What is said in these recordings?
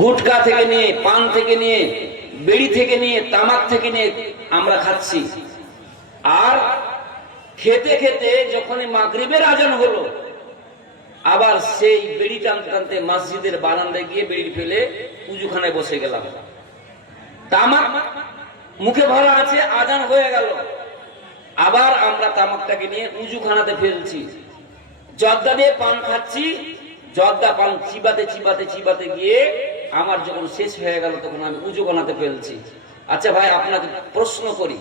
গুটকা থেকে নিয়ে, পান থেকে নিয়ে, বিড়ি থেকে নিয়ে, তামাক থেকে নিয়ে আমরা খাচ্ছি। আর খেতে খেতে যখন মাগরিবের আজান হলো, আবার সেই বিড়ি টানতে টানতে মসজিদের বারান্দায় গিয়ে বিড়ি ফেলে উজুখানায় বসে গেলাম। তামাক মুখে ভরা আছে, আজান হয়ে গেল, আবার আমরা তামাকটাকে নিয়ে উজুখানাতে ফেলছি। জর্দা দিয়ে পান খাচ্ছি, জর্দা পান চিবাতে চিবাতে চিবাতে গিয়ে আমার যখন শেষ হয়ে গেল তখন আমি উজুখানাতে ফেলছি। আচ্ছা ভাই, আপনাকে প্রশ্ন করি,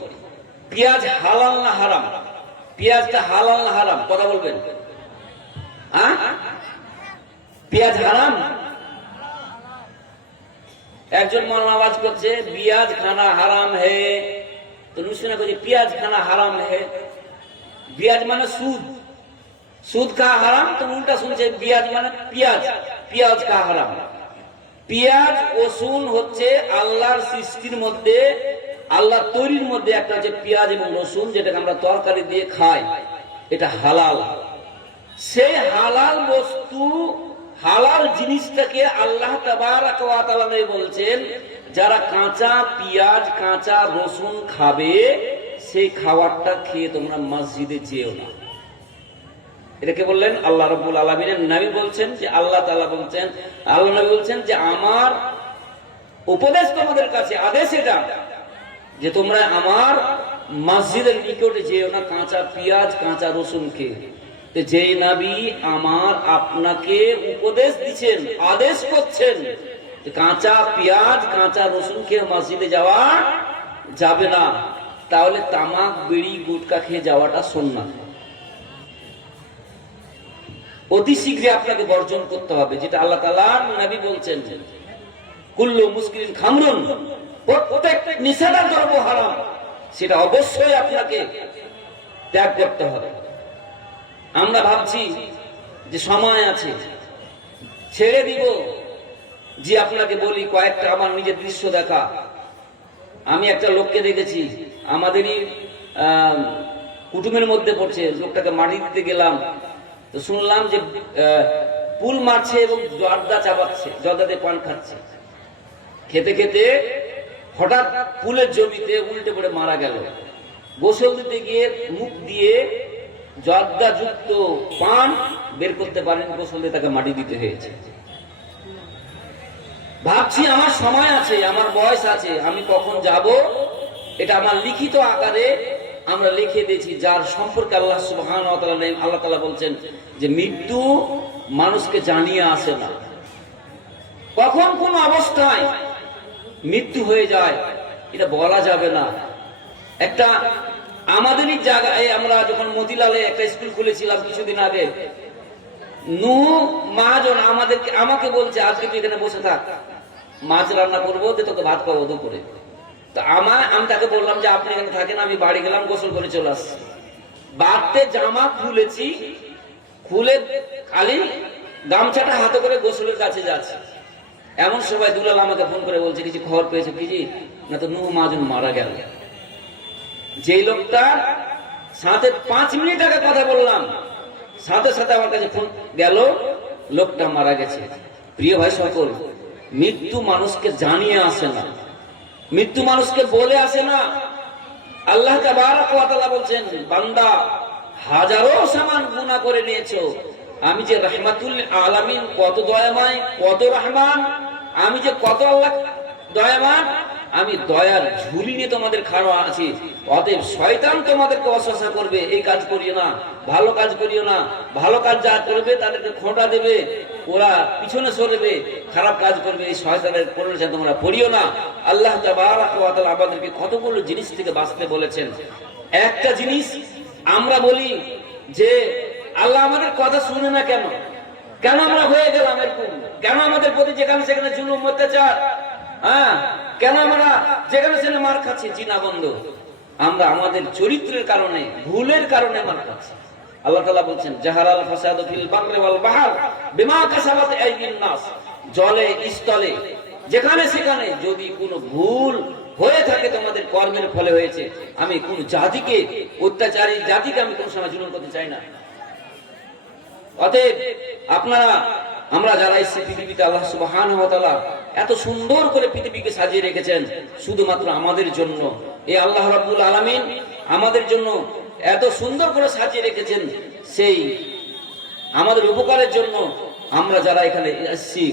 পেঁয়াজ হালাল না হারাম? পেঁয়াজটা হালাল না হারাম? কথা বলবেন। হ্যাঁ, পেঁয়াজ হারাম? একজন মাওলানা আওয়াজ করছে পেঁয়াজ খানা হারাম হে, তো নুসুনা করছে পেঁয়াজ খানা হারাম হে। পেঁয়াজ মানে সুদ, সুদ খাওয়া হারাম, তো উল্টা শুনছে পেঁয়াজ মানে পেঁয়াজ, পেঁয়াজ খাওয়া হারাম। পেঁয়াজ রসুন হচ্ছে আল্লাহর সৃষ্টির মধ্যে, আল্লাহ তৈরির মধ্যে একটা হচ্ছে পেঁয়াজ এবং রসুন, যেটাকে আমরা তরকারি দিয়ে খাই, এটা হালাল। সেই হালাল বস্তু, হালাল জিনিসটাকে আল্লাহ তাবারক ওয়া তাআলা বলছেন যারা কাঁচা পেঁয়াজ কাঁচা রসুন খাবে সেই খাবারটা খেয়ে তোমরা মসজিদে যেও না। এটাকে বললেন আল্লাহ রাব্বুল আলামিনের নবী বলছেন যে আল্লাহ তাআলা বলছেন, আল্লাহ নবী বলছেন যে আমার উপদেশ তোমাদের কাছে, আদেশ এটা যে তোমরা আমার মসজিদের নিকটে যেও না কাঁচা পেঁয়াজ কাঁচা রসুন খেয়ে। যে নবী আমার আপনাকে উপদেশ দিচ্ছেন, আদেশ করছেন কাঁচা পেঁয়াজ কাঁচা রসুন খেয়ে মসজিদে যাওয়া যাবে না, তাহলে তামাক বিড়ি গুটকা খেয়ে যাওয়াটা সুন্নাত। অতি শীঘ্রই আপনাকে বর্জন করতে হবে, যেটা আল্লাহ তাআলার নবী বলছেন কুল্লু মুসকিরিন খামরুন, প্রত্যেক নিষেধাজ্ঞার দ্রব্য হারাম, সেটা অবশ্যই আপনাকে ত্যাগ করতে হবে। আমরা ভাবছি যে সময় আছে, ছেড়ে দিব। যে আপনাকে বলি কয়েকটা আমার নিজের দৃশ্য দেখা। আমি একটা লোককে দেখেছি, আমাদেরই কুটুমের মধ্যে পড়ছে, লোকটাকে মাটি দিতে গেলাম তো শুনলাম যে পুল মারছে এবং জর্দা চাবাচ্ছে, জর্দাতে পান খাচ্ছে। খেতে খেতে হঠাৎ পুলের জমিতে উল্টে পড়ে মারা গেল। গোসল দিতে গিয়ে মুখ দিয়ে জর্দা যুক্ত পান বের করতে পারেন, গোসল দিয়ে তাকে মাটি দিতে হয়েছে। ভাবছি আমার সময় আছে, আমার বয়স আছে, আমি কখন যাব, এটা আমার লিখিত আকারে আমরা লিখে দিয়েছি, যার সম্পর্কে আল্লাহ সুবহানাহু ওয়া তাআলা আল্লাহ তাআলা বলছেন যে মৃত্যু মানুষকে জানিয়ে আসে না। কখন কোন অবস্থায় মৃত্যু হয়ে যায় এটা বলা যাবে না। একটা আমাদেরই জায়গায় আমরা যখন মতিলালে একটা স্কুল খুলেছিলাম কিছুদিন আগে, নূহ মহাজন আমাকে বলছে আজকে তুই এখানে বসে থাক, মাছ রান্না করবো, তোকে ভাত খাবো দুপুরে। তো আমি তাকে বললাম যে আপনি এখানে থাকেন, আমি বাড়ি গেলাম, গোসল করে চলে আসছি। বাড়তে জামা খুলেছি, খুলে খালি গামছাটা হাতে করে গোসলের কাছে যাচ্ছে, এমন সময় দুলাল আমাকে ফোন করে বলছে কিছু খবর পেয়েছে কি? না তো নূহ মহাজন মারা গেল। যে লোকটার সাথে 5 মিনিট আগে কথা বললাম, সাথে সাথে আমার কাছে ফোন গেল, লোকটা মারা গেছে। প্রিয় ভাই সকল, মৃত্যু মানুষকে জানিয়ে আসে না, মৃত্যু মানুষকে বলে আসে না। আল্লাহ তাবারক ওয়া তাআলা বলছেন বান্দা হাজারো সামান গুনাহ করে নিয়েছো, আমি যে রাহমাতুল আলামিন, কত দয়াময় কত রহমান, আমি যে কত আল্লাহ দয়াবান, আমি দয়ার ঝুলি নিয়ে তোমাদের খাড়া আছি। অতএব শয়তান তোমাদেরকে ওয়াসওয়াসা করবে, এই কাজ করিও না, ভালো কাজ করিও না, ভালো কাজ যা করবে তাদেরকে খোঁটা দেবে, ওরা পিছনে সরবে, খারাপ কাজ করবে, এই শয়তানের পরিণতি তোমরা পড়িও না। আল্লাহ তাবারক ওয়া তাআলা আমাদেরকে কতগুলো জিনিস থেকে বাঁচতে বলেছেন। একটা জিনিস আমরা বলি যে আল্লাহ আমাদের কথা শুনে না কেন, কেন আমরা হয়ে গেলাম এরকম, কেন আমাদের প্রতি যেখানে সেখানে জুলুম অত্যাচার, হ্যাঁ, কেন আমরা যেখানে সেখানে মার খাচ্ছি? জিনা বন্ধ, আমরা আমাদের চরিত্রের কারণে, ভুলের কারণে মার খাচ্ছি। আল্লাহ তাআলা বলছেন জাহারাল ফাসাদু ফিল বাররি ওয়াল বাহর বিমা কাসাবাত আইদিন নাস, জলে স্থলে যেখানে সেখানে যদি কোনো ভুল হয়ে থাকে তোমাদের কর্মের ফলে হয়েছে। আমি কোন জাতিকে, অত্যাচারী জাতিকে আমি কোন সময় জুলুম করতে চাই না। অতএব আপনারা আমরা যারা এই পৃথিবীতে আল্লাহ সুবহানাহু ওয়া তাআলা এত সুন্দর করে পৃথিবীকে সাজিয়ে রেখেছেন শুধুমাত্র আমাদের জন্য। এই আল্লাহ রাব্বুল আলামিন আমাদের জন্য এত সুন্দর করে সাজিয়ে রেখেছেন, সেই আমাদের উপকারের জন্য আমরা যারা এখানে এসেছি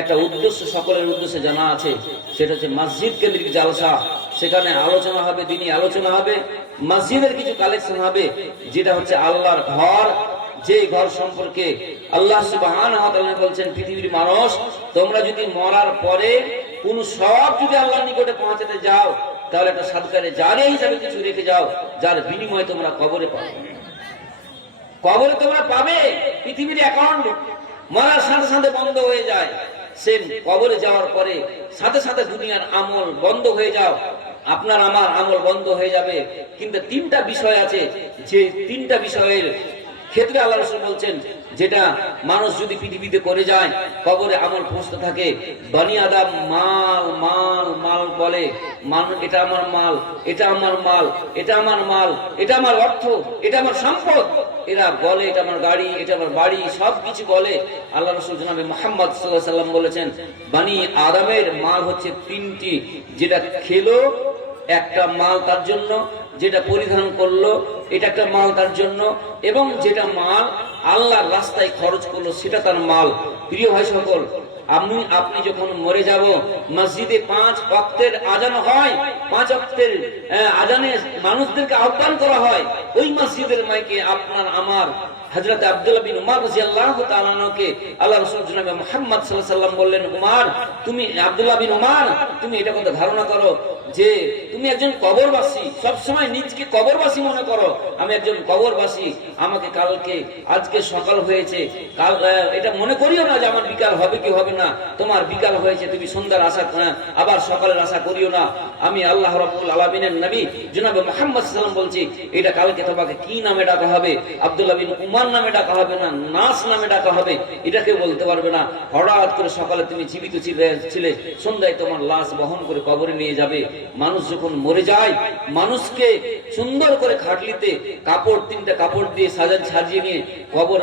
একটা উদ্দেশ্য সকলের উদ্দেশ্যে জানা আছে, সেটা হচ্ছে মসজিদ কেন্দ্রিক জালসা। সেখানে আলোচনা হবে, দিনী আলোচনা হবে, মসজিদের কিছু কালেকশন হবে, যেটা হচ্ছে আল্লাহর ঘর। যে ঘর সম্পর্কে আল্লাহ সুবহানাহু ওয়া তাআলা বলছেন, পৃথিবীর মানুষ তোমরা যদি মরার পরে কোন সব যদি আল্লাহর নিকটে পৌঁছাতে যাও, তাহলে একটা সাদকারে জারিয়া হিসাবে কিছু রেখে যাও, যার বিনিময়ে তোমরা কবরে পাবে। কবরে তোমরা পাবে। পৃথিবীর অ্যাকাউন্ট মরার সাথে সাথে বন্ধ হয়ে যায়, সে কবরে যাওয়ার পরে সাথে সাথে দুনিয়ার আমল বন্ধ হয়ে যাও, আপনার আমার আমল বন্ধ হয়ে যাবে। কিন্তু তিনটা বিষয় আছে, যে তিনটা বিষয়ের ক্ষেত্রে আল্লাহ রাসূল বলছেন, যেটা মানুষ যদি পৃথিবীতে করে যায় কবরে আমল পৌঁছতে থাকে। বনি আদম মাল মাল মাল বলে, এটা আমার মাল, এটা আমার মাল, এটা আমার মাল, এটা আমার অর্থ, এটা আমার সম্পদ। এরা বলে এটা আমার গাড়ি, এটা আমার বাড়ি, সবকিছু বলে। আল্লাহ রাসূল জনাবে মুহাম্মদ সাল্লাল্লাহু আলাইহি ওয়াসাল্লাম বলেছেন, বনি আদমের মাল হচ্ছে তিনটি, যেটা খেলো একটা মাল তার জন্য, যেটা পরিধান করলো এটা একটা মাল তার জন্য, এবং যেটা মাল আল্লাহর রাস্তায় খরচ করলো সেটা তার মাল। প্রিয় ভাই সকল, আপনি যখন মরে যাব, মসজিদে 5 ওয়াক্তের আজান হয়, 5 ওয়াক্তের আজানে মানুষদেরকে আহ্বান করা হয়। ওই মসজিদের মাইকে আপনার আমার হযরত আব্দুল্লাহ বিন উমর রাদিয়াল্লাহু তাআলা আনহুকে আল্লাহ রাসূল জনাবে মুহাম্মদ সাল্লাল্লাহু আলাইহি ওয়াসাল্লাম বললেন, উমর তুমি, আব্দুল্লাহ বিন উমর তুমি এটা কথা ধারণা করো যে তুমি একজন কবরবাসী, সব সময় নিজকে কবরবাসী মনে করো। আমি একজন কবরবাসী, আমাকে কালকে, আজকে সকাল হয়েছে, কাল এটা মনে করিও না যে আমার বিকাল হবে কি হবে না। তোমার বিকাল হয়েছে, তুমি সন্ধ্যার আশা, আবার সকালের আশা করিও না। আমি আল্লাহ রাব্বুল আলামিনের নবী জনাবে মুহাম্মদ সাল্লাল্লাহু আলাইহি ওয়াসাল্লাম বলছি, এটা কালকে তোমাকে কি নামে ডাকা হবে? আব্দুল্লাহ বিন উমর নামে ডাকা হবে না, নাস নামে ডাকা হবে, এটা কেউ বলতে পারবে না। হঠাৎ করে সকালে তুমি জীবিত ছিলে, সন্ধ্যায় তোমার লাশ বহন করে কবরে নিয়ে যাবে। মানুষ যখন মরে যায়, মানুষকে সুন্দর করে খাটলিতে কাপড়, 3টা কাপড় দিয়ে সাজিয়ে নিয়ে কবর